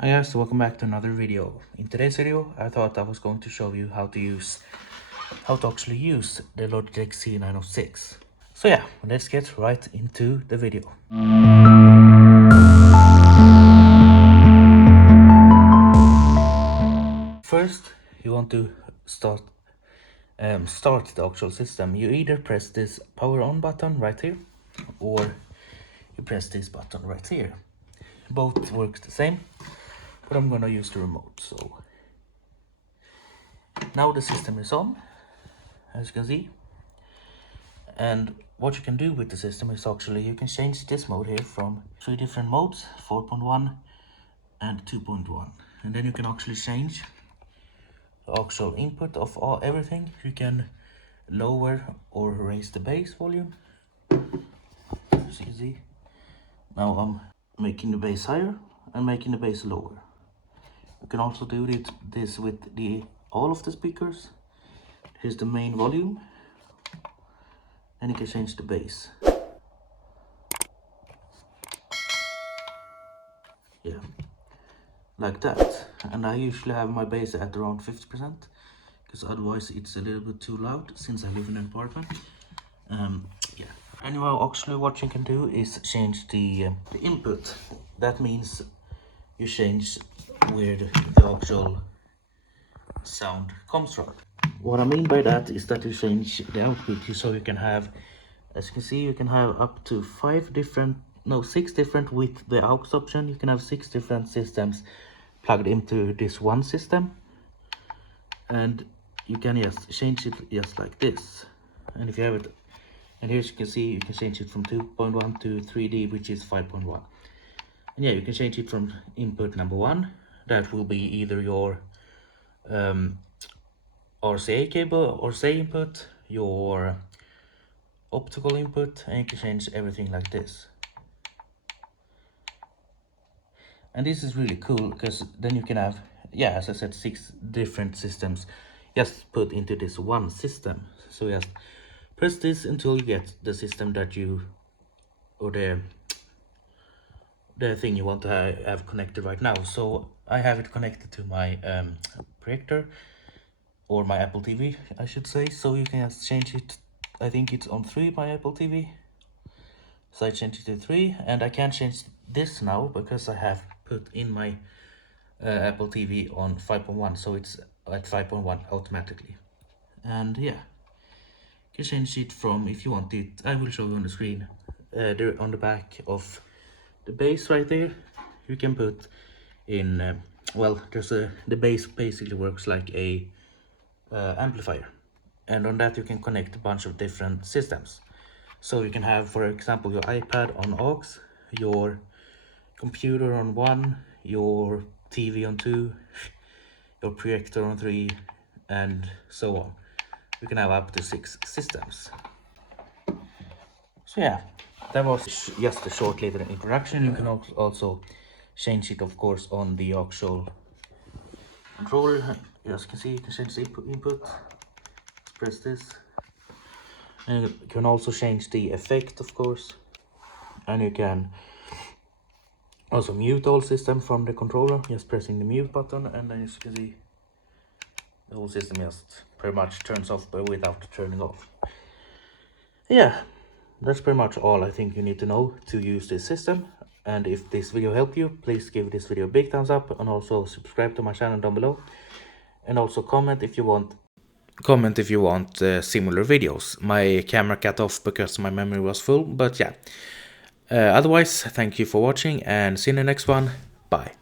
Hi guys, welcome back to another video. In today's video, I thought I was going to show you how to actually use the Logitech Z906. So yeah, let's get right into the video. First, you want to start the actual system. You either press this power on button right here, or you press this button right here. Both work the same, but I'm gonna use the remote. So now the system is on, as you can see. And what you can do with the system is actually you can change this mode here from 3 different modes, 4.1 and 2.1. And then you can actually change the actual input of everything. You can lower or raise the bass volume. It's easy. Now I'm making the bass higher and making the bass lower. You can also do this with all of the speakers. Here's the main volume. And you can change the bass. Yeah, like that. And I usually have my bass at around 50%, because otherwise it's a little bit too loud since I live in an apartment. Yeah. Anyway, actually what you can do is change the input. That means you change where the actual sound comes from. What I mean by that is that you change the output, so you can have, as you can see, you can have up to 6 different with the aux option. You can have 6 different systems plugged into this one system, and you can just change it just like this. And if you have it, and here you can see you can change it from 2.1 to 3D, which is 5.1. And yeah, you can change it from input number 1, that will be either your RCA cable, RCA input, your optical input, and you can change everything like this. And this is really cool, because then you can have, yeah, as I said, 6 different systems just put into this one system. So just press this until you get the system that you, or the thing you want to have connected right now. So I have it connected to my projector, or my Apple TV, I should say. So you can just change it. I think it's on 3, my Apple TV. So I changed it to 3, and I can't change this now because I have put in my Apple TV on 5.1, so it's at 5.1 automatically. And yeah, you can change it from, if you want it, I will show you on the screen, there on the back of the bass right there, you can put in, well, the bass basically works like a amplifier, and on that you can connect a bunch of different systems. So you can have, for example, your iPad on aux, your computer on 1, your TV on 2, your projector on 3, and so on. You can have up to 6 systems. So yeah, that was just a short little introduction. You can also change it, of course, on the actual controller. As you can see, you can change the input. Press this. And you can also change the effect, of course. And you can also mute all system from the controller, just pressing the mute button, and then as you can see, the whole system just pretty much turns off but without turning off. Yeah, that's pretty much all I think you need to know to use this system. And if this video helped you, please give this video a big thumbs up, and also subscribe to my channel down below. And also comment if you want similar videos. My camera cut off because my memory was full, but yeah. Otherwise, thank you for watching, and see you in the next one. Bye.